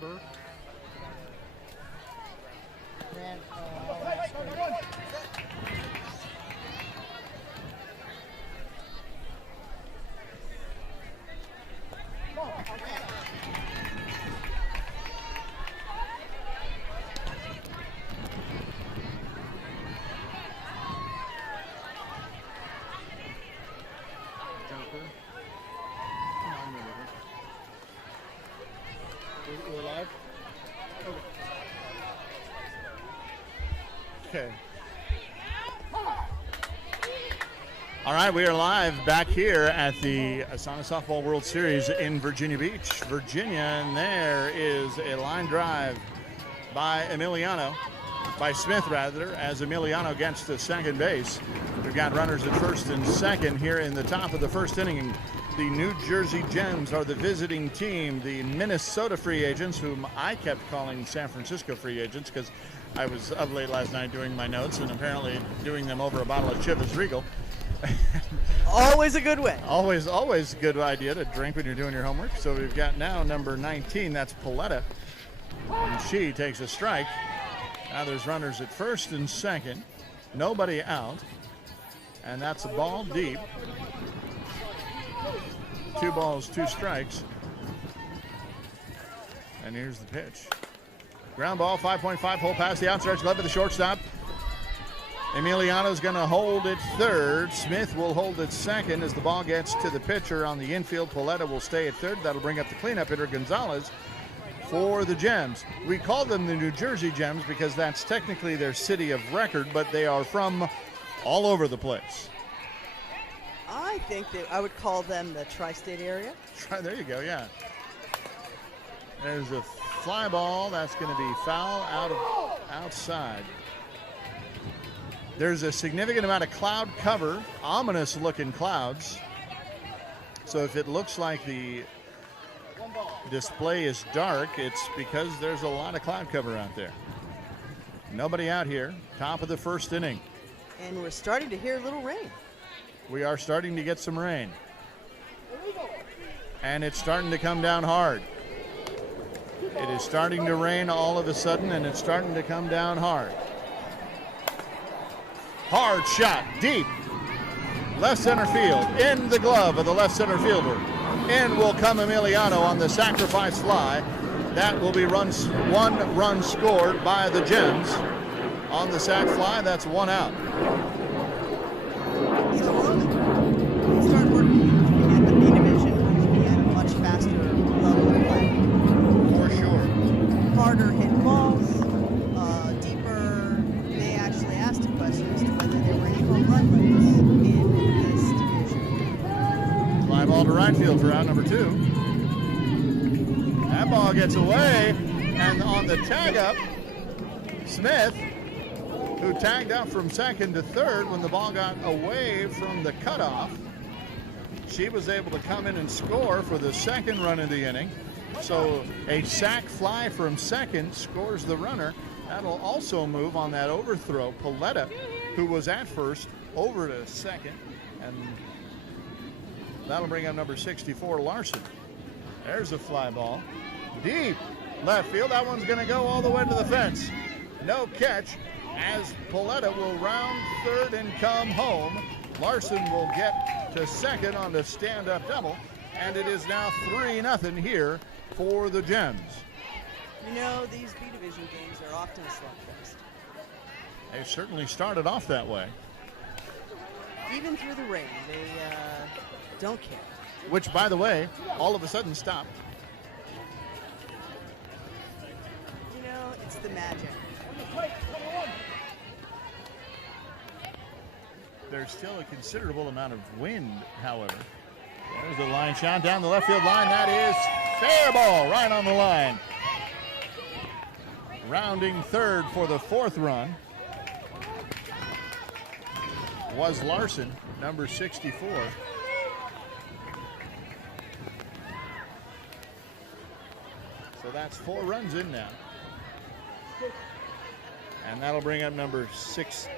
Barber. We're live? Okay. All right, we are live back here at the ASANA Softball World Series in Virginia Beach, Virginia, and there is a line drive by Smith rather, as Emiliano gets to second base. We've got runners at first and second here in the top of the first inning. The New Jersey Gems are the visiting team. The Minnesota free agents, whom I kept calling San Francisco free agents because I was up late last night doing my notes and apparently doing them over a bottle of Chivas Regal. Always a good way. Always a good idea to drink when you're doing your homework. So we've got now number 19, that's Paletta, and she takes a strike. Now there's runners at first and second, nobody out, and that's a ball deep. 2 balls, 2 strikes. And here's the pitch. Ground ball, 5.5 hole past the outstretched glove of the shortstop. Emiliano's going to hold it third. Smith will hold it second as the ball gets to the pitcher on the infield. Paletta will stay at third. That'll bring up the cleanup hitter, Gonzalez, for the Gems. We call them the New Jersey Gems because that's technically their city of record, but they are from all over the place. I think that I would call them the tri-state area. There you go, yeah. There's a fly ball. That's going to be foul outside. There's a significant amount of cloud cover, ominous looking clouds. So if it looks like the display is dark, it's because there's a lot of cloud cover out there. Nobody out here, top of the first inning. And we're starting to hear a little rain. We are starting to get some rain. And it's starting to come down hard. It is starting to rain all of a sudden, and it's starting to come down hard. Hard shot, deep, left center field, in the glove of the left center fielder. In will come Emiliano on the sacrifice fly. That will be one run scored by the Gems. On the sac fly, that's 1 out. So when we start working at the B division, we're looking at a much faster level of play. For sure. Harder hit balls, deeper. They actually asked a question as to whether there were any home run limits in this division. Fly ball to right field for out number 2. That ball gets away, and on the tag up, Smith, who tagged up from second to third when the ball got away from the cutoff. She was able to come in and score for the second run of the inning. So a sac fly from second scores the runner. That'll also move on that overthrow. Paletta, who was at first, over to second. And that'll bring up number 64, Larson. There's a fly ball. Deep left field. That one's going to go all the way to the fence. No catch, as Paletta will round third and come home. Larson will get to second on the stand-up double, and it is now 3-0 here for the Gems. You know, these B division games are often a slugfest. They certainly started off that way. Even through the rain, they don't care. Which, by the way, all of a sudden stopped. You know, it's the magic. There's still a considerable amount of wind, however. There's the line shot down the left field line. That is fair ball right on the line. Rounding third for the 4th run was Larson, number 64. So that's 4 runs in now. And that'll bring up number 16,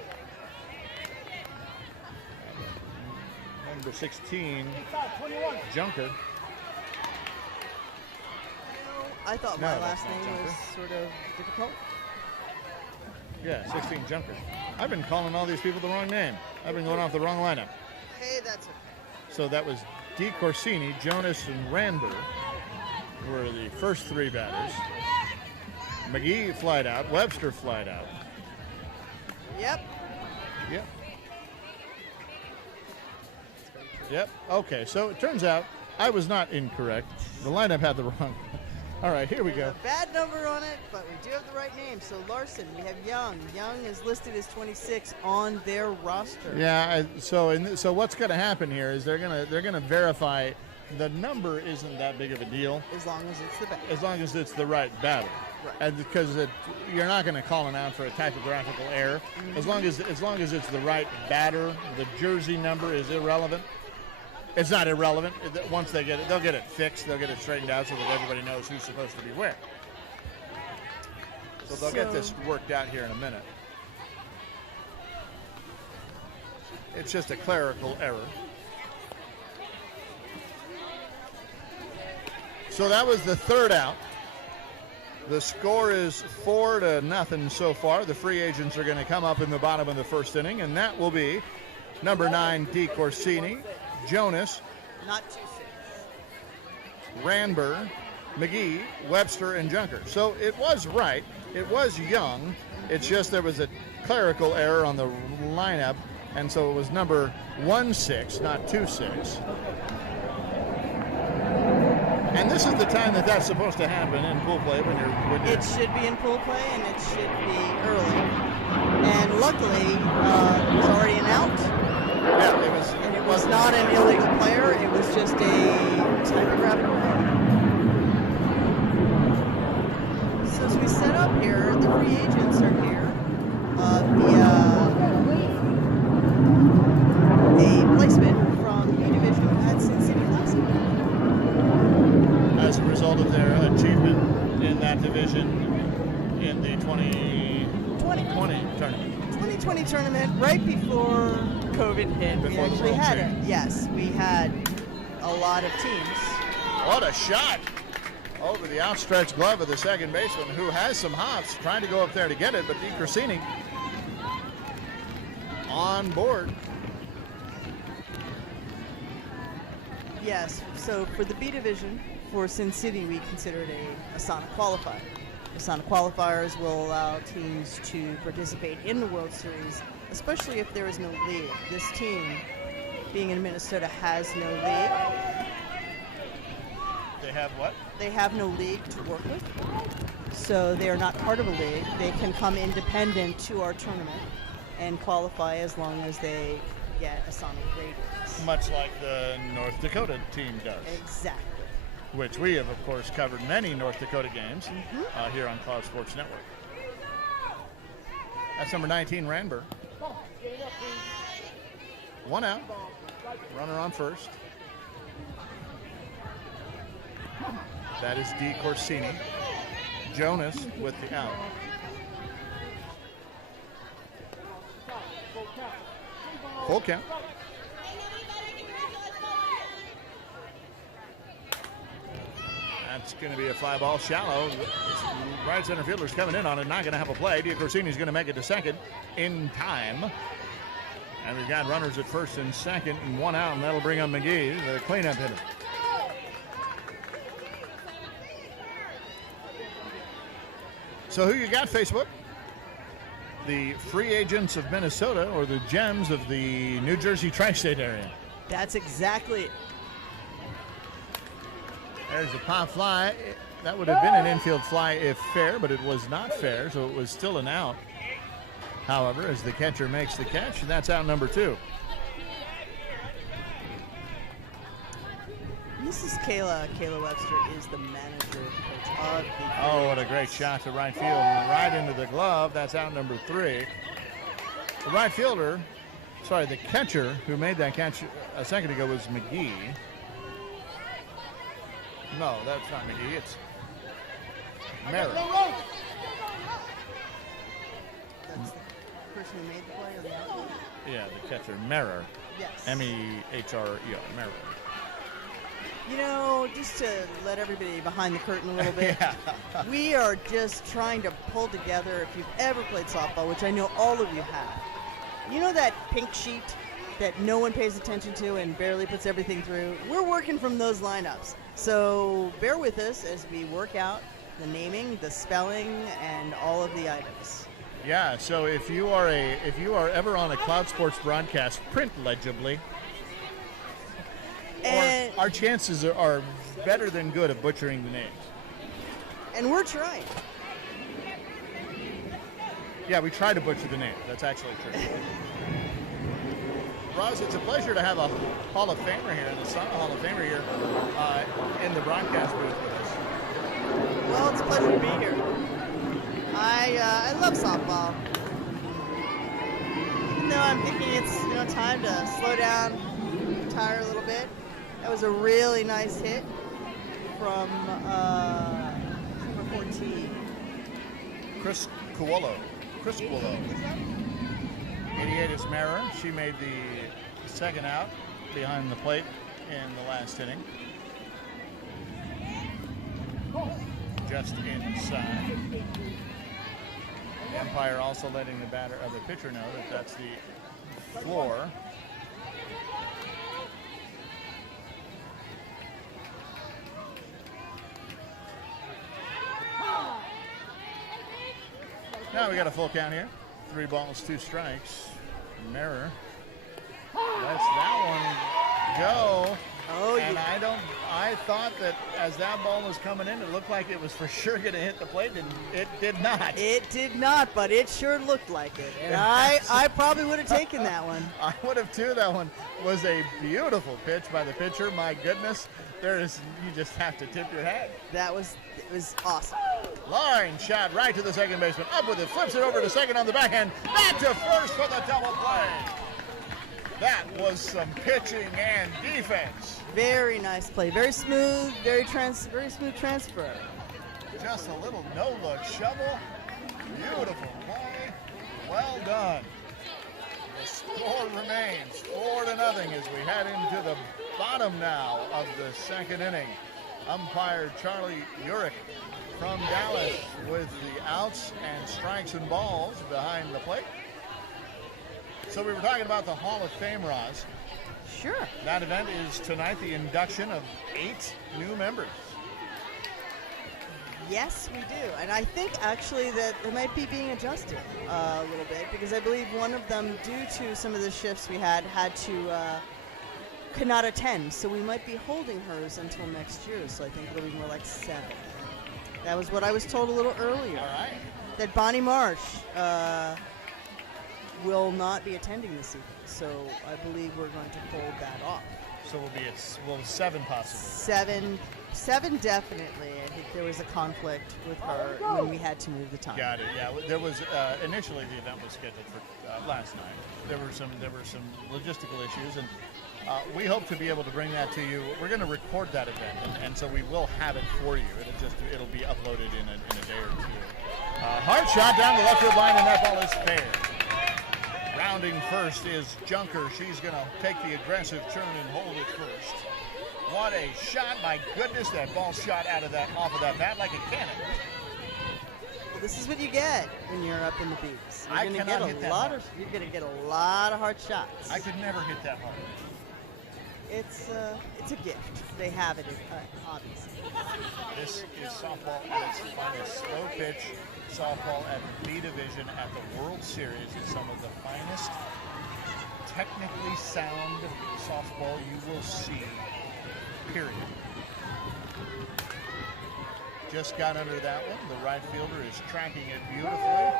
Junker. I thought No, my that's last not name was sort of difficult. Yeah, 16 Junker. I've been calling all these people the wrong name. I've been going off the wrong lineup. Hey, that's okay. So that was D. Corsini, Jonas, and Ranber were the first three batters. McGee flied out. Webster flied out. Yep. Yep. Yep. Okay, so it turns out I was not incorrect. The lineup had the wrong. All right, here we go. There's a bad number on it, but we do have the right name. So Larson, we have Young. Young is listed as 26 on their roster. Yeah. So what's going to happen here is they're gonna verify the number isn't that big of a deal As long as it's the best. as long as it's the right batter. Right. And because you're not going to call it out for a typographical error. Mm-hmm. As long as it's the right batter, the jersey number is irrelevant. It's not irrelevant. Once they get it, they'll get it fixed. They'll get it straightened out so that everybody knows who's supposed to be where. So they'll get this worked out here in a minute. It's just a clerical error. So that was the third out. The score is 4-0 so far. The free agents are going to come up in the bottom of the first inning, and that will be number 9, D. Corsini, Jonas, Not 2-6. Ranber, McGee, Webster, and Junker. So it was right. It was Young. It's just there was a clerical error on the lineup, and so it was number 1-6, not 2-6. And this is the time that's supposed to happen in pool play when you're. It should be in pool play, and it should be early. And luckily, it was already an out. Yeah, it was. And it was not an illegal player. It was just a typographical error. So as we set up here, the free agents are here via a placement from B Division at Sin City Classic. As a result of their achievement in that division in the 2020 tournament. 2020 tournament, right before COVID hit. Before we the actually world had changed. it. Yes, we had a lot of teams. What a shot! Over the outstretched glove of the second baseman, who has some hops, trying to go up there to get it, but Di Corsini on board. Yes, so for the B Division, for Sin City, we consider it a ASANA qualifier. ASANA qualifiers will allow teams to participate in the World Series, especially if there is no league. This team, being in Minnesota, has no league. They have what? They have no league to work with, so they are not part of a league. They can come independent to our tournament and qualify as long as they get ASANA ratings. Much like the North Dakota team does. Exactly. Which we have, of course, covered many North Dakota games here on Cloud Sports Network. That's number 19, Ranber. 1 out. Runner on first. That is D. Corsini. Jonas with the out. Full count. That's going to be a fly ball shallow. Right center fielder's coming in on it, not going to have a play. Di Corsini's going to make it to second in time. And we've got runners at first and second and 1 out, and that'll bring up McGee, the cleanup hitter. So who you got, Facebook? The free agents of Minnesota or the gems of the New Jersey tri-state area? That's exactly it. There's a pop fly. That would have been an infield fly if fair, but it was not fair, so it was still an out. However, as the catcher makes the catch, that's out number 2. This is Kayla. Kayla Webster is the manager coach of the. Oh, what a great shot to right field. Right into the glove. That's out number 3. The right fielder, the catcher who made that catch a second ago was McGee. No, that's not McGee. It's Merritt. That's the person who made the play on the outfield? Yeah, the catcher, Merritt. Yes. M-E-H-R-E-R, Merritt. You know, just to let everybody behind the curtain a little bit, Yeah. we are just trying to pull together, if you've ever played softball, which I know all of you have, you know that pink sheet that no one pays attention to and barely puts everything through? We're working from those lineups. So bear with us as we work out the naming, the spelling, and all of the items. Yeah, so if you are ever on a Cloud Sports broadcast, print legibly. And Our chances are better than good at butchering the names. And we're trying. Yeah, we try to butcher the name. That's actually true. Roz, it's a pleasure to have a Hall of Famer here, an ASANA Hall of Famer here in the broadcast booth with us. Well, it's a pleasure to be here. I love softball. Even though I'm thinking it's time to slow down, retire a little bit. That was a really nice hit from number 14. Chris Cuolo. 88 is Mara. She made the second out behind the plate in the last inning. Just inside. The umpire also letting the pitcher know that that's the floor. Now we got a full count here. 3 balls, 2 strikes. Mirror lets that one go. Oh, and I thought that as that ball was coming in, it looked like it was for sure going to hit the plate, and it did not. It did not, but it sure looked like it. And I probably would have taken that one. I would have too. That one was a beautiful pitch by the pitcher. My goodness, you just have to tip your hat. It was awesome. Line shot right to the second baseman. Up with it, flips it over to second on the backhand. Back to first for the double play. That was some pitching and defense. Very nice play. Very smooth. Very smooth transfer. Just a little no-look shovel. Beautiful play. Well done. The score remains 4-0 as we head into the bottom now of the second inning. Umpire Charlie Urich from Dallas with the outs and strikes and balls behind the plate. So we were talking about the Hall of Fame, Roz. Sure. That event is tonight, the induction of 8 new members. Yes, we do. And I think actually that it might be being adjusted a little bit, because I believe one of them, due to some of the shifts we had to could not attend. So we might be holding hers until next year. So I think it'll be more like 7. That was what I was told a little earlier. All right. That Bonnie Marsh will not be attending this evening. So I believe we're going to hold that off. So we'll be at 7 possibly. 7 definitely. I think there was a conflict with her when we had to move the time. Got it. Yeah, there was initially the event was scheduled for last night. There were some logistical issues, and we hope to be able to bring that to you. We're going to record that event, and so we will have it for you. It'll be uploaded in a day or two. Hard shot down the left field line, and that ball is fair. Rounding first is Junker. She's going to take the aggressive turn and hold it first. What a shot. My goodness, that ball shot off of that bat like a cannon. Well, this is what you get when you're up in the Bs. You're going to get a lot of hard shots. I could never hit that hard. It's a gift. They have it, obviously. This is softball at its finest. Slow pitch softball at the B Division at the World Series is some of the finest, technically sound softball you will see, period. Just got under that one. The right fielder is tracking it beautifully.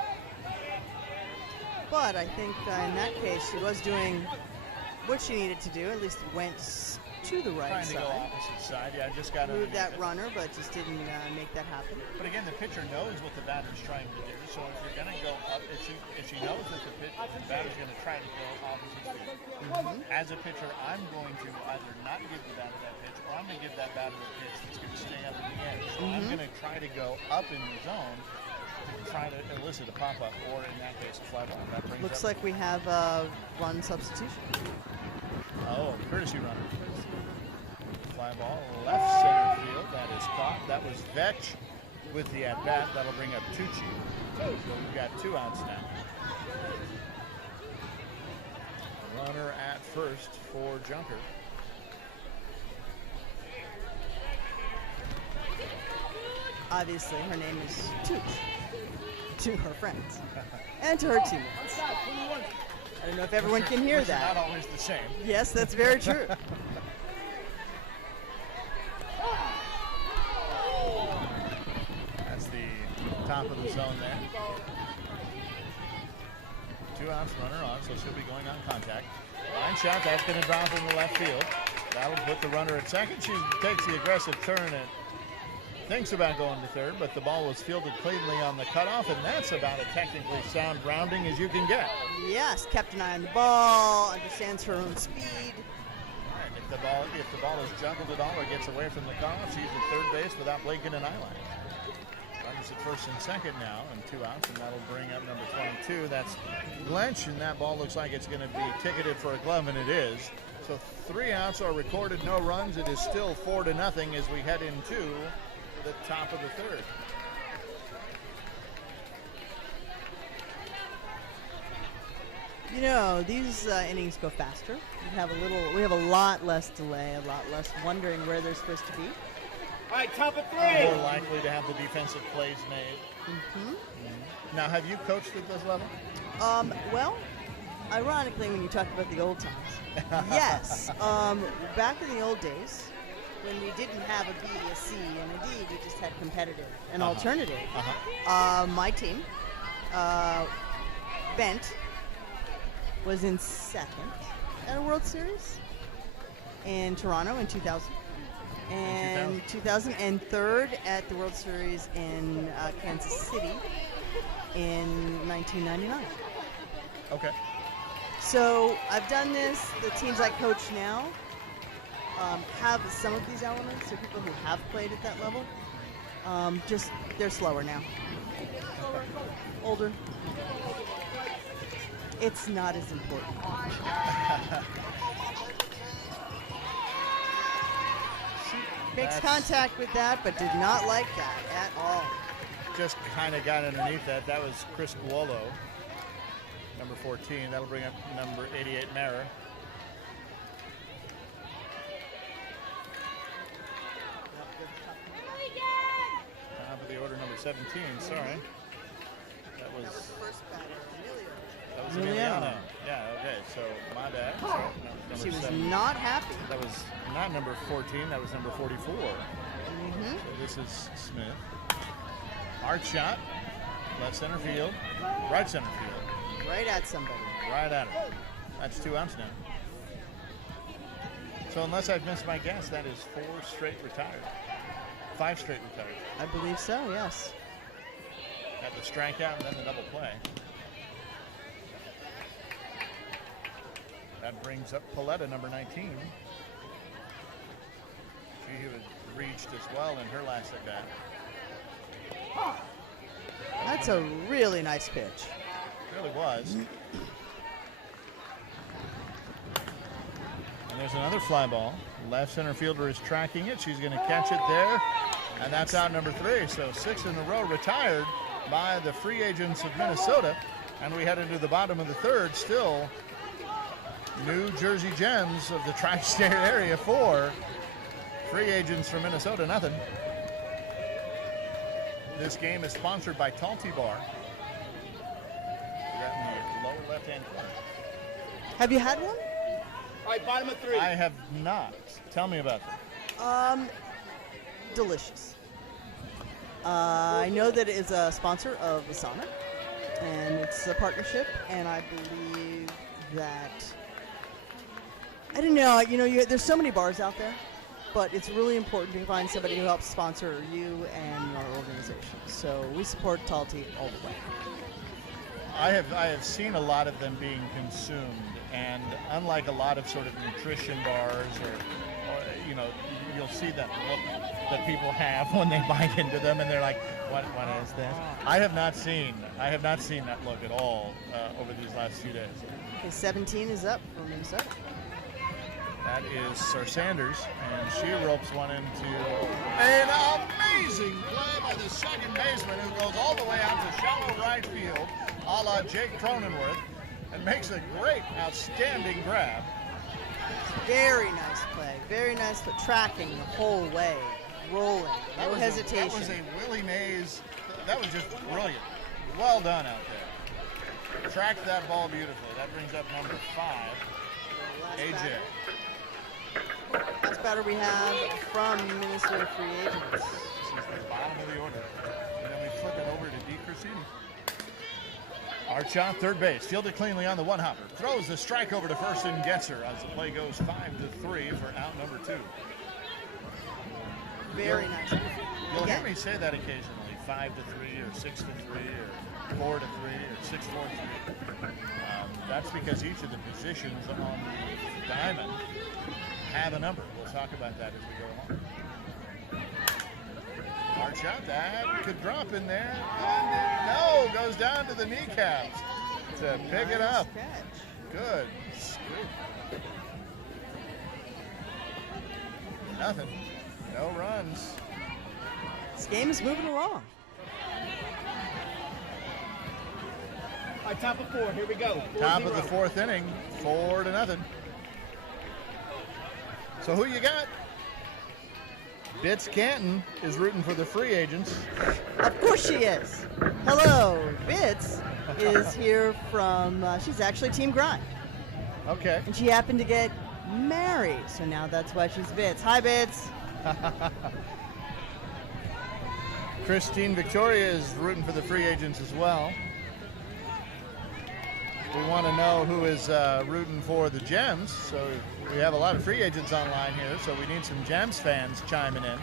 But I think in that case, she was doing what she needed to do. At least it went to the right side. Trying to go opposite side. Yeah, just got moved that runner, but just didn't make that happen. But again, the pitcher knows what the batter's trying to do. So if you're going to go up, if she knows that the batter's going to try to go opposite field, as a pitcher, I'm going to either not give the batter that pitch, or I'm going to give that batter a pitch that's going to stay up in the edge. So I'm going to try to go up in the zone to try to elicit a pop-up, or in that case, a fly ball. That brings Looks like we have a run substitution. Oh, courtesy runner. Fly fly ball left center field. That is caught. That was Vetch with the at-bat. That'll bring up Tucci. So we've got 2 outs now. Runner at first for Junker. Obviously, her name is Tooch to her friends and to her teammates. I don't know if everyone can hear Which that. is not always the same. Yes, that's very true. That's the top of the zone there. 2 outs, runner on, so she'll be going on contact. Line shot, that's going to drop in the left field. That'll put the runner at second. She takes the aggressive turn and thinks about going to third, but the ball was fielded cleanly on the cutoff, and that's about as technically sound grounding as you can get. Yes, kept an eye on the ball, understands her own speed. All right, if the ball is juggled at all or gets away from the cutoff, she's at third base without blinking an eyelash. Runners at first and second now, and 2 outs, and that'll bring up number 22. That's Glench, and that ball looks like it's going to be ticketed for a glove, and it is. So 3 outs are recorded, no runs. It is still 4-0 as we head into the top of the third. You know, these innings go faster. We have a lot less delay, a lot less wondering where they're supposed to be. All right, top of 3. More likely to have the defensive plays made. Now, have you coached at this level? Well, ironically, when you talk about the old times, yes. Back in the old days, when we didn't have a B, a C, and a D, we just had competitive and alternative. My team, Bent, was in second at a World Series in Toronto in 2000. And 2000 and third at the World Series in Kansas City in 1999. Okay. So I've done this. The teams I coach now have some of these elements. They're people who have played at that level. Just they're slower now. Older. It's not as important. Makes contact with that, but did not like that at all. Just kind of got underneath that. That was Chris Guolo, number 14. That'll bring up number 88, Mara. Top of the order, number 17. Sorry. That was Emiliano. Yeah, okay. So my bad. So, number She was 7. not happy. That was not number 14. That was number 44. So this is Smith. Hard shot. Left center field. Right center field. Right at somebody. Right at her. That's 2 outs now. So unless I've missed my guess, that is 4 straight retired. 5 straight retired. I believe so, yes. Got the strikeout and then the double play. That brings up Paletta, number 19. She had reached as well in her last at bat. That's a really nice pitch. It really was. And there's another fly ball. Left center fielder is tracking it. She's going to catch it there. And that's out number 3. So 6 in a row retired by the free agents of Minnesota. And we head into the bottom of the third. Still New Jersey Gems of the tri-state area 4. Free agents from Minnesota, nothing. This game is sponsored by Talty Bar. That in the lower left-hand corner. Have you had one? All right, bottom of 3. I have not. Tell me about them. Delicious. I know that it is a sponsor of ASANA, and it's a partnership, and I believe that, I don't know, there's so many bars out there, but it's really important to find somebody who helps sponsor you and your organization. So we support Talty all the way. I have seen a lot of them being consumed, and unlike a lot of sort of nutrition bars or you'll see that look that people have when they bite into them, and they're like, what is this? I have not seen that look at all over these last few days. Okay, 17 is up for Minnesota. That is Sir Sanders, and she ropes one into an amazing play by the second baseman who goes all the way out to shallow right field, a la Jake Cronenworth, and makes a great, outstanding grab. Very nice play. Very nice foot tracking the whole way, rolling, no hesitation. That was a Willie Mays. That was just brilliant. Well done out there. Tracked that ball beautifully. That brings up number 5, AJ. Last batter we have from Minnesota Free Agents. This is the bottom of the order. And then we flip it over to Dee Crescini. Archon, third base, fielded cleanly on the one-hopper. Throws the strike over to first and gets her as the play goes 5-3 for out number 2. Very nice. You'll hear me say that occasionally, 5-3 or 6-3 or 4-3 or 6-4-3. That's because each of the positions on the diamond have a number. We'll talk about that as we go along. Hard shot, that could drop in there. And no, goes down to the kneecaps to pick it up. Good scoop. Nothing. No runs. This game is moving along. All right, top of 4. Here we go. Top of the 4th inning, 4-0. So who you got? Bits Canton is rooting for the free agents. Of course she is. Hello, Bits is here from, she's actually Team Grind. Okay. And she happened to get married, so now that's why she's Bits. Hi, Bits. Christine Victoria is rooting for the free agents as well. We want to know who is rooting for the Gems, so we have a lot of free agents online here, so we need some Gems fans chiming in.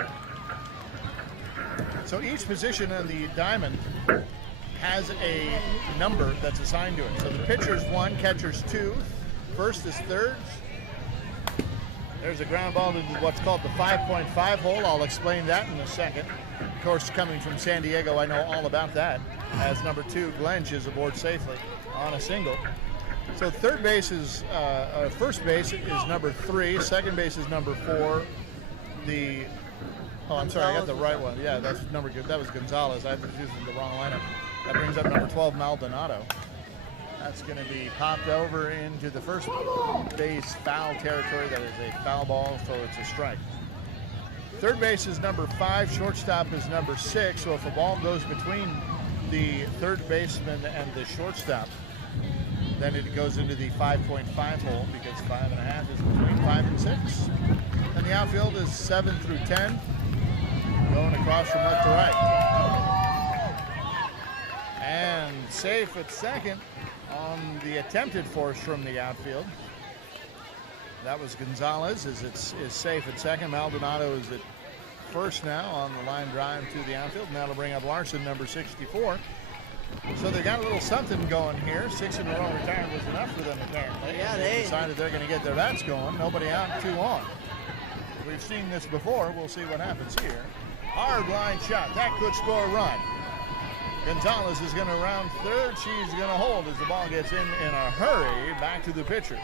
So each position in the diamond has a number that's assigned to it. So the pitcher's 1, catcher's 2, first is thirds. There's a ground ball into what's called the 5.5 hole. I'll explain that in a second. Of course, coming from San Diego, I know all about that, as number 2, Glench, is aboard safely on a single. So third base is, first base is number 3, second base is number 4. Oh, I'm sorry, I got the right one. Yeah, that's number good. That was Gonzalez. I was using the wrong lineup. That brings up number 12, Maldonado. That's going to be popped over into the first base foul territory. That is a foul ball, so it's a strike. Third base is number 5, shortstop is number 6. So if a ball goes between the third baseman and the shortstop, then it goes into the 5.5 hole because 5.5 is between 5 and 6. And the outfield is 7 through 10, going across from left to right. And safe at second on the attempted force from the outfield. That was Gonzalez, is safe at second. Maldonado is at first now on the line drive to the outfield, and that'll bring up Larson, number 64. So they got a little something going here. 6 in a row retirement was enough for them apparently. Yeah, they decided they're going to get their bats going. Nobody out, 2 on. We've seen this before. We'll see what happens here. Hard line shot. That could score a run. Gonzalez is going to round third. She's going to hold as the ball gets in a hurry back to the pitcher.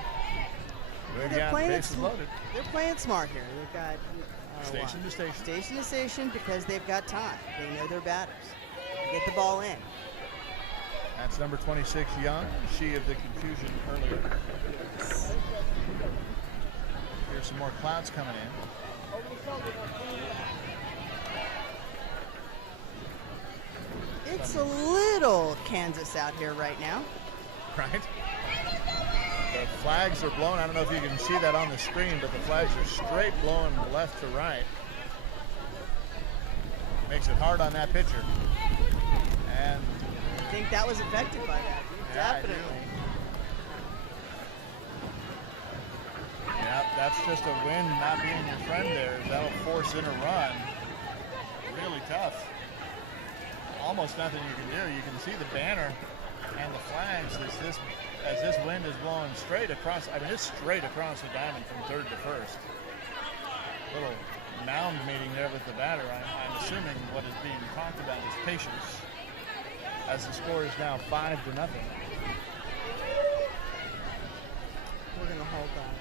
They're playing smart here. They've got station to station. Station to station because they've got time. They know their batters. Get the ball in. That's number 26, Young. She of the confusion earlier. Here's some more clouds coming in. It's a little Kansas out here right now. Right? The flags are blown. I don't know if you can see that on the screen, but the flags are straight blowing left to right. Makes it hard on that pitcher. And I think that was affected by that. Yeah, Definitely. Yeah, that's just a wind not being your friend there. That'll force in a run. Really tough. Almost nothing you can do. You can see the banner and the flags as this wind is blowing straight across. I mean, it's straight across the diamond from third to first. Little mound meeting there with the batter. I'm assuming what is being talked about is patience, as the score is now 5-0. We're going to hold on.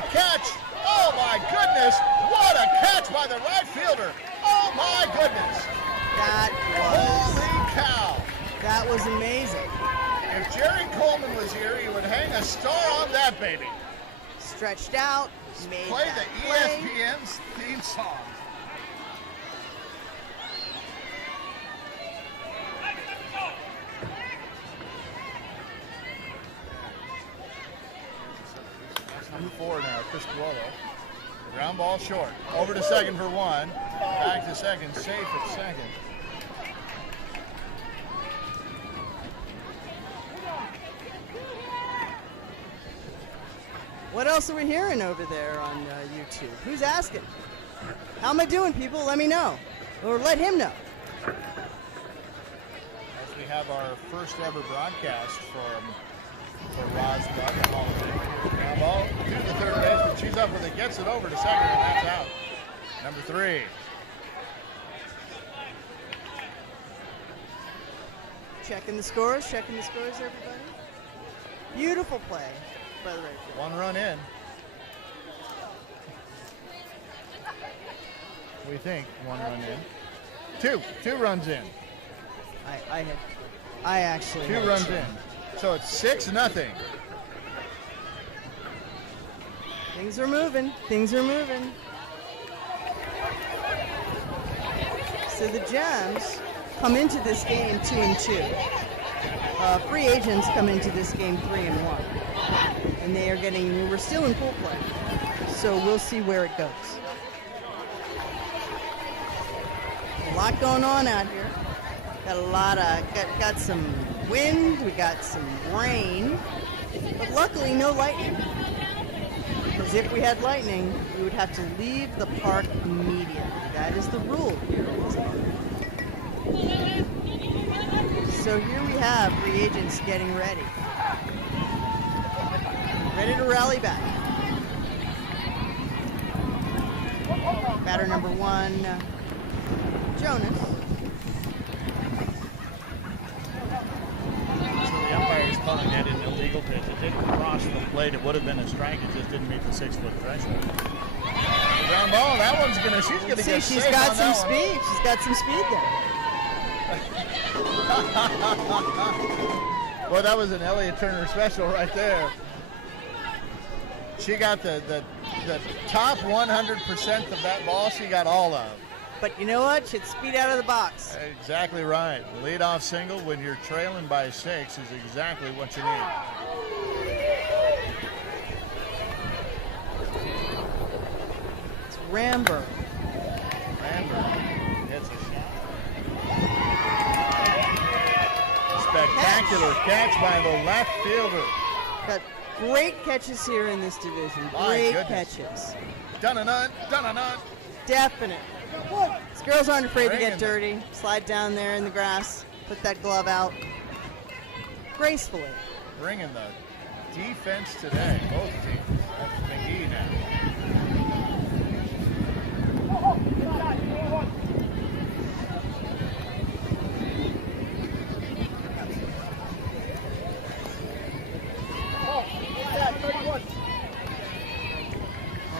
a catch! Oh my goodness! What a catch by the right fielder! Oh my goodness! Holy cow! That was amazing. If Jerry Coleman was here, he would hang a star on that baby. Stretched out, made Play that the play. ESPN's theme song. Number 4 now, Chris Coelho. Ground ball short. Over to second for 1. Back to second, safe at second. What else are we hearing over there on YouTube? Who's asking? How am I doing, people? Let me know. Or let him know. As we have our first ever broadcast for Roz Bug at Hall of Fame. Ground ball to the third baseman. She's up with it, gets it over to second, and that's out. Number 3. Checking the scores, everybody. Beautiful play by the right field. 1 run in. We think 1 run in. 2 runs in. I actually 2 had runs 2. in. So it's 6-0. Things are moving. Things are moving. So the Gems come into this game 2-2. Free agents come into this game 3-1. And they are we're still in pool play. So we'll see where it goes. A lot going on out here. Got some wind, we got some rain, but luckily no lightning. Because if we had lightning, we would have to leave the park immediately. That is the rule here. So here we have free agents getting ready. Ready to rally back. Batter number 1, Jonas. The umpire's calling that an illegal pitch. It didn't cross the plate. It would have been a strike. It just didn't meet the 6-foot threshold. Ground ball. That one's she's gonna get She's safe got on some that one. speed. She's got some speed there. Well, that was an Elliott Turner special right there. She got the top 100% of that ball. She got all of. But you know what? She'd speed out of the box. Exactly right. Leadoff single when you're trailing by 6 is exactly what you need. It's Ramberg. Hits a shot. Spectacular catch by the left fielder. Got great catches here in this division. My Great goodness. catches. Dun-a-nun. Definite. These girls aren't afraid to Bringing get dirty. Slide down there in the grass. Put that glove out. Gracefully. Bringing the defense today. Both teams. That's McGee now.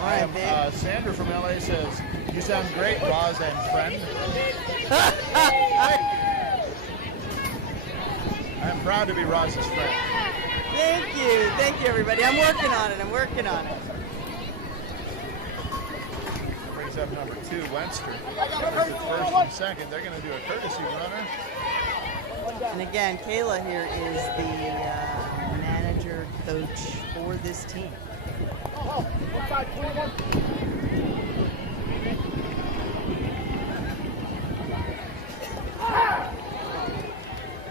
All right, babe. Sandra from LA says, "You sound great, Roz and friend." I'm proud to be Roz's friend. Thank you, everybody. I'm working on it. Brings up number 2, Wenster. First and second, they're going to do a courtesy runner. And again, Kayla here is the manager coach for this team.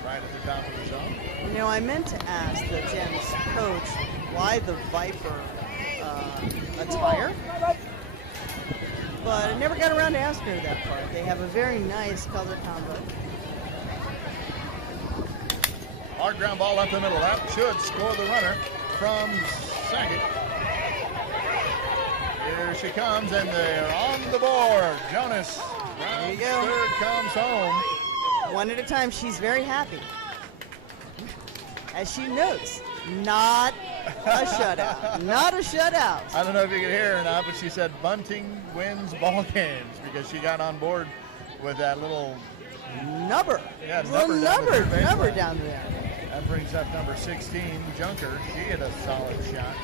Right at the top of the zone. You know, I meant to ask the Gems coach why the Viper attire, but I never got around to asking her that part. They have a very nice color combo. Hard ground ball up the middle. That should score the runner from second. Here she comes, and they're on the board. Jonas, There you round go. third, comes home. One at a time. She's very happy. As she knows, Not a shutout. Not a shutout. I don't know if you can hear her or not, but she said Bunting wins ball games because she got on board with that little Number. Yeah, Little number down there. That brings up number 16, Junker. She hit a solid shot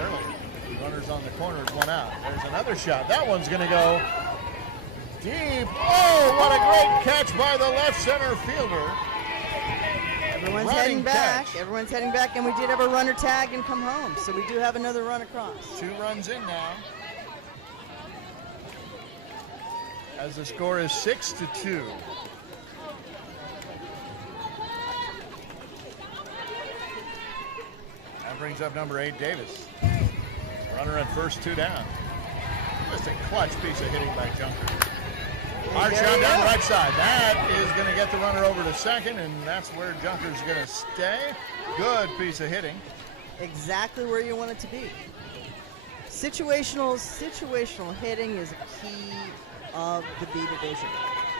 earlier. Runners on the corners, one out. There's another shot. That one's going to go deep. Oh, what a great catch by the left center fielder. Everyone's Running heading back. catch. Everyone's heading back, and we did have a runner tag and come home. So we do have another run across. 2 runs in now. As the score is 6-2. That brings up number 8, Davis. Runner at first, 2 down. Just a clutch piece of hitting by Junker. Hard there shot you down go. the right side. That is going to get the runner over to second, and that's where Junker's going to stay. Good piece of hitting. Exactly where you want it to be. Situational hitting is a key of the B division.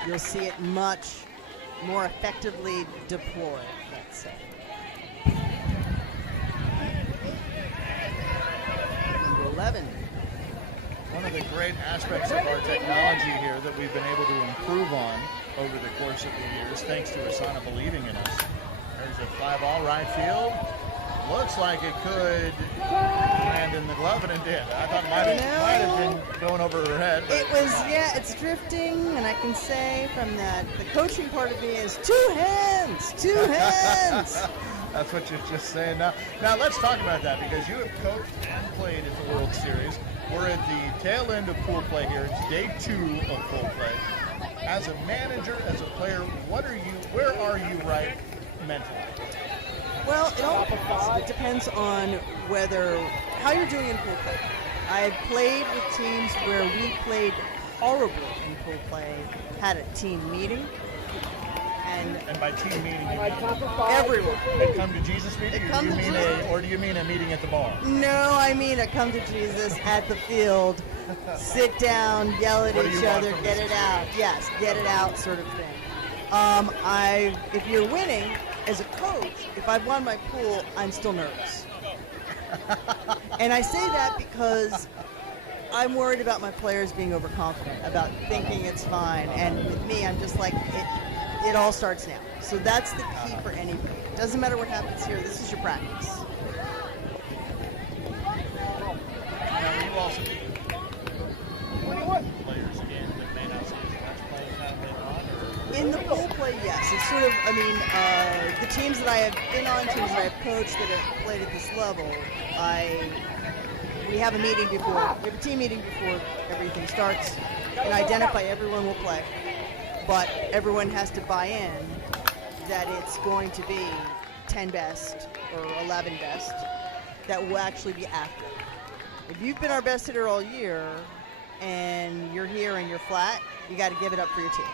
You'll see it much more effectively deployed, let's say. Number 11. One of the great aspects of our technology here that we've been able to improve on over the course of the years, thanks to ASANA believing in us. There's a fly ball right field. Looks like it could land in the glove, and it did. I thought it might have been going over her head. But It was, yeah, it's drifting, and I can say from that, the coaching part of me is 2 hands, 2 hands. That's what you're just saying now. Now let's talk about that, because you have coached and played at the World Series. We're at the tail end of pool play here. It's day 2 of pool play. As a manager, as a player, where are you right mentally? Well, it depends on how you're doing in pool play. I've played with teams where we played horribly in pool play, had a team meeting, And by team meeting, you mean everyone. a come to Jesus meeting, A come to Jesus. or do you mean a meeting at the bar? No, I mean a come to Jesus at the field, sit down, yell at What do each you want other, from get this it out. Yes, get it out sort of thing. If you're winning, as a coach, if I've won my pool, I'm still nervous. And I say that because I'm worried about my players being overconfident, about thinking it's fine. And with me, I'm just like, it all starts now. So that's the key for anybody. It doesn't matter what happens here. This is your practice. Now, you also players again that may not see as much playing time later on, or In the pool play, yes. It's sort of, the teams that I have been on, teams that I have coached that have played at this level, we have a meeting before, we have a team meeting before everything starts, and identify everyone will play. But everyone has to buy in that it's going to be 10 best or 11 best that will actually be active. If you've been our best hitter all year and you're here and you're flat, you got to give it up for your team.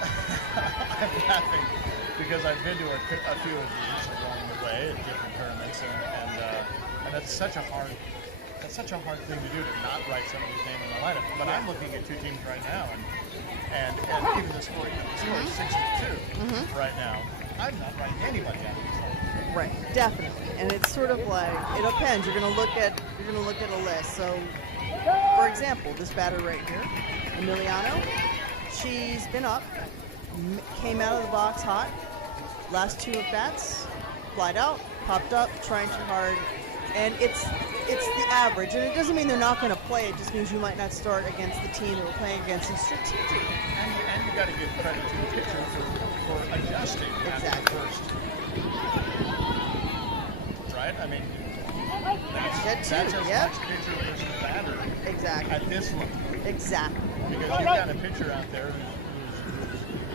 I'm laughing because I've been to a few of these along the way at different tournaments, and that's such a hard thing to do, to not write somebody's name in the lineup. But I'm looking at 2 teams right now, and even the score, is 6-2 right now. I'm not writing anybody out of this lineup. Right, definitely, and it's sort of like it depends. You're gonna look at a list. So, for example, this batter right here, Emiliano, she's been up, came out of the box hot. Last 2 at bats, flied out, popped up, trying too hard, and it's the average. And it doesn't mean they're not going to play. It just means you might not start against the team that we're playing against. It's strategic. And you got to give credit to the pitcher for adjusting after the first. Right? I mean, that's as much pitcher versus batter at this level. Exactly. Because you've got a pitcher out there who's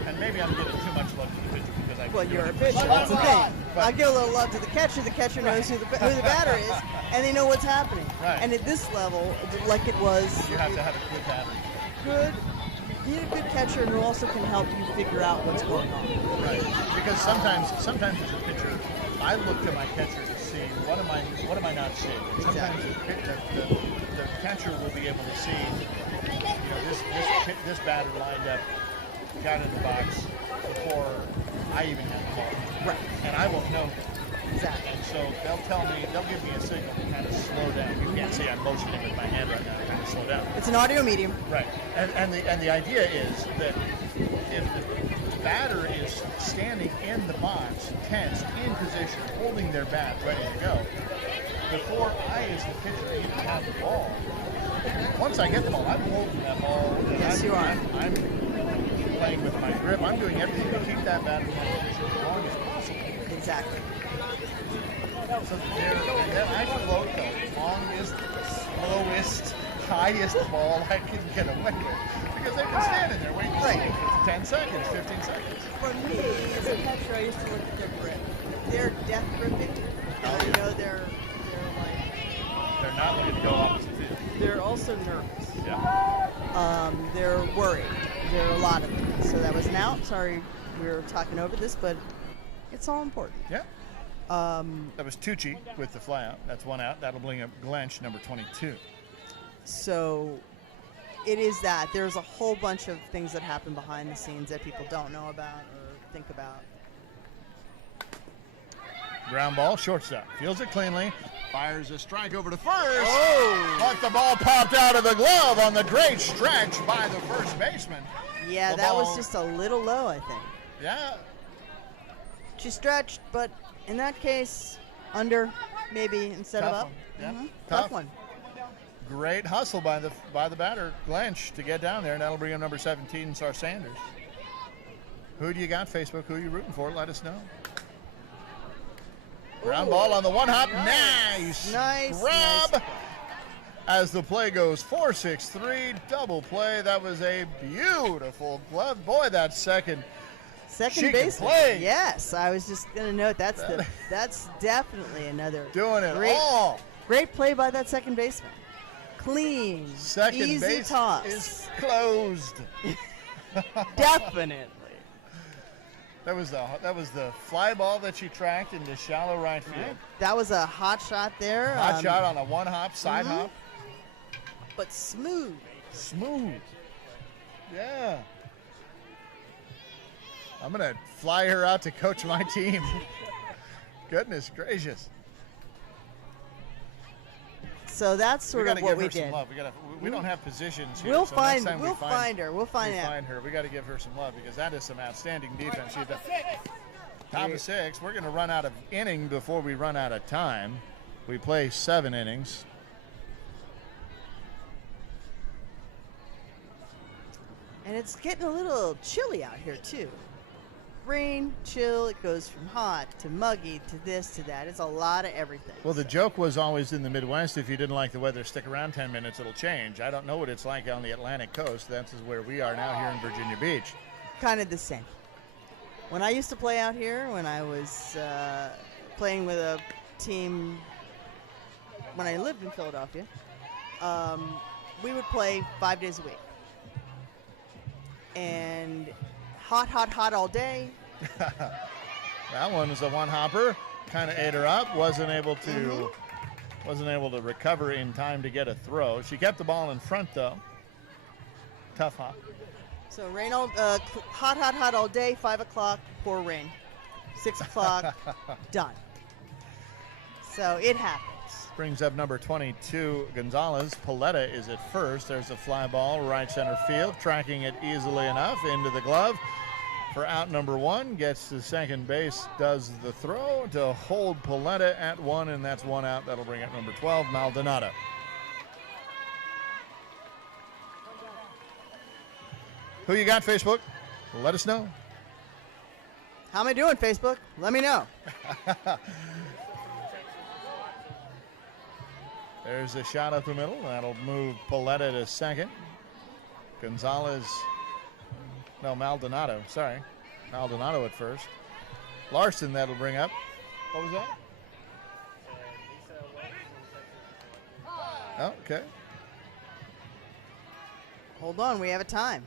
and maybe I'm giving too much love to the pitcher because I. Well, you're a pitcher. That's the thing. I give a little love to the catcher. The catcher knows who the batter is, and they know what's happening. Right. And at this level, like it was, You have to have a good batter. You need a good catcher, and who also can help you figure out what's going on. Right. Because sometimes as a pitcher, I look to my catcher to see what am I not seeing. And sometimes the catcher will be able to see, this batter lined up, got in the box before I even had the ball. Right. And I won't know So they'll give me a signal to kind of slow down. You can't see I'm motioning with my hand right now to kind of slow down. It's an audio medium. Right. And the idea is that if the batter is standing in the box, tensed, in position, holding their bat ready to go, before I, as the pitcher, even have the ball, once I get the ball, I'm holding that ball. Yes, you are. I'm playing with my grip. I'm doing everything to keep that bat in position as long as possible. Exactly. So and then I float the longest, slowest, highest ball I can get away with. Because they've been standing there waiting to see it for 10 seconds, 15 seconds. For me, as a catcher, I used to look at their grip. They're death gripping. You know, they're like... They're not looking to go opposite field. They're also nervous. Yeah. They're worried. There are a lot of them. So that was an out. Sorry we were talking over this, but it's all important. Yeah. That was Tucci with the fly out. That's one out. That'll bring up Glench, number 22. So it is that. There's a whole bunch of things that happen behind the scenes that people don't know about or think about. Ground ball, shortstop. Fields it cleanly. Fires a strike over to first. Oh! But the ball popped out of the glove on the great stretch by the first baseman. Yeah, that was just a little low, I think. Yeah. She stretched, but in that case, under maybe instead Tough of up. one. Yeah. Mhm. Tough. Tough one. Great hustle by the batter, Glench, to get down there, and that'll bring him number 17, Sar Sanders. Who do you got, Facebook? Who are you rooting for? Let us know. Ground ball on the one hop. Nice. Nice. Grab. Nice. As the play goes 4-6-3, double play. That was a beautiful glove. Boy, that second Second she can baseman. play. Yes, I was just gonna note that's definitely another doing it great, all. Great play by that second baseman. Clean, Second easy base toss. is closed. Definitely. That was the fly ball that she tracked into shallow right field. That was a hot shot there. Hot shot on a one hop, side mhm. hop. But smooth. Smooth. Yeah. I'm going to fly her out to coach my team. Goodness gracious. So that's sort of what we did. Some love. We don't have positions here. We'll so find next time we'll find her. We'll find out. Find her. We got to give her some love because that is some outstanding defense. She's top of 6. We're going to run out of inning before we run out of time. We play 7 innings. And it's getting a little chilly out here too. Rain, chill, it goes from hot to muggy to this to that. It's a lot of everything. Well, the joke was always in the Midwest, if you didn't like the weather, stick around 10 minutes, it'll change. I don't know what it's like on the Atlantic coast. That's where we are now here in Virginia Beach. Kind of the same. When I used to play out here, when I was playing with a team when I lived in Philadelphia, we would play 5 days a week. And hot all day. That one was a one hopper, kind of ate her up. Wasn't able to recover in time to get a throw. She kept the ball in front though. Tough hop. So rain all hot all day. 5 o'clock, pour rain. 6 o'clock, done. So it happens. Brings up number 22, Gonzalez. Paletta is at first. There's a fly ball, right center field, tracking it easily enough into the glove. For out number 1, gets to second base, does the throw to hold Paletta at 1, and that's 1 out. That'll bring up number 12, Maldonado. Who you got, Facebook? Let us know. How am I doing, Facebook? Let me know. There's a shot up the middle. That'll move Paletta to second. Maldonado. Sorry. Maldonado at first. Larson, that'll bring up. What was that? Oh, okay. Hold on, we have a time.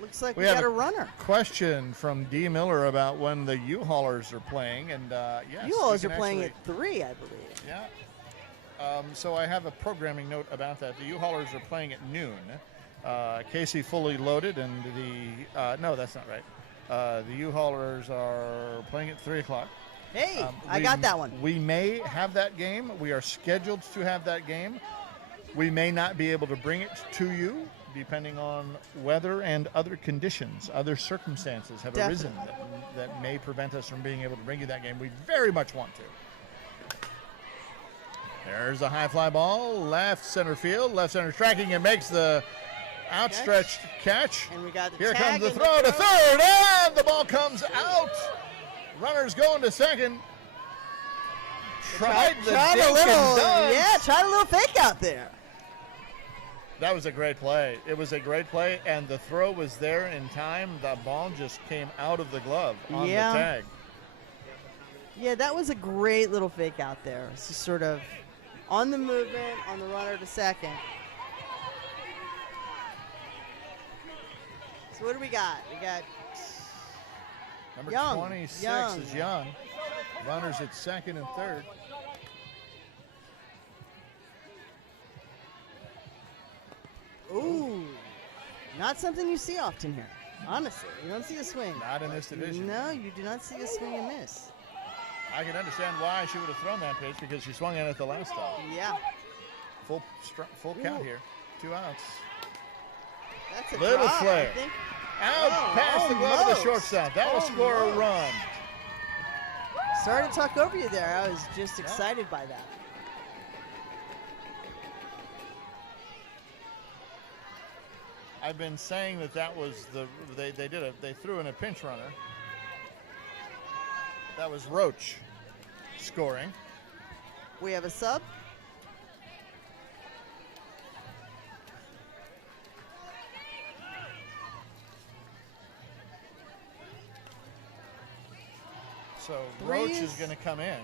Looks like we have got a runner. Question from D. Miller about when the U-Haulers are playing, and yes, U-Haulers are playing at 3, I believe. Yeah. So I have a programming note about that. The U-Haulers are playing at noon. Casey fully loaded, and the no, that's not right. The U-Haulers are playing at 3 o'clock. Hey, I got that one. We may have that game. We are scheduled to have that game. We may not be able to bring it to you, depending on weather and other conditions. Other circumstances have arisen that may prevent us from being able to bring you that game. We very much want to. There's a high fly ball, left center field. Left center tracking and makes the outstretched catch. And we got the Here tag comes the and throw to third, and the ball comes out. Runners going to second. Tried a little fake out there. That was a great play. It was a great play, and the throw was there in time. The ball just came out of the glove on the tag. Yeah, that was a great little fake out there. It's just sort of on the movement, on the runner to second. So what do we got? We got number Young. 26 Young. is Young. Runners at second and third. Ooh, not something you see often here. Honestly, you don't see a swing. Not in this division. No, you do not see a swing and miss. I can understand why she would have thrown that pitch because she swung at it the last time. Yeah. Full count here. 2 outs. That's a Little drop, flare. I think. Out past the glove of the shortstop. That will score a run. Sorry to talk over you there. I was just excited by that. I've been saying that was they threw in a pinch runner. That was Roach scoring. We have a sub. So Roach is going to come in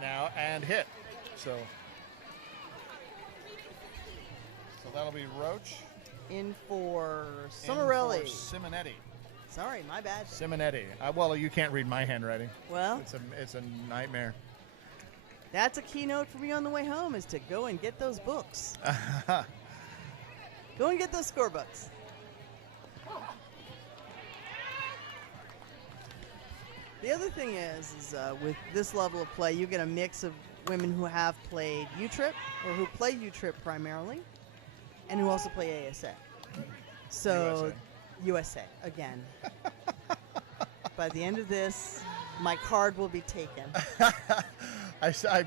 now and hit. So that'll be Roach. In for Summerelli. Simonetti. Sorry, my bad. Simonetti. Well, you can't read my handwriting. Well, It's a nightmare. that's a keynote for me on the way home is to go and get those books. Go and get those scorebooks. The other thing is with this level of play, you get a mix of women who have played U-Trip or who play U-Trip primarily, and who also play ASA. So, USA again. By the end of this, my card will be taken.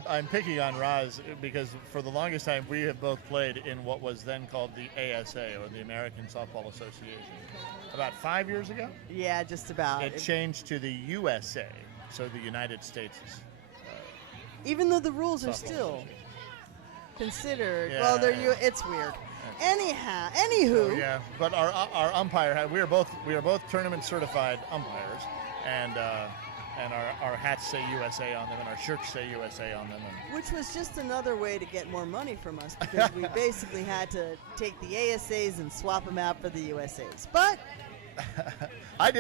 I'm picking on Roz because for the longest time we have both played in what was then called the ASA, or the American Softball Association. About 5 years ago? Yeah, just about. It changed to the USA, so the United States. Even though the rules are still considered, well, it's weird. Anywho. Yeah, but our umpire, we are both tournament certified umpires, and our hats say USA on them, and our shirts say USA on them. Which was just another way to get more money from us, because we basically had to take the ASAs and swap them out for the USAs. But I didn't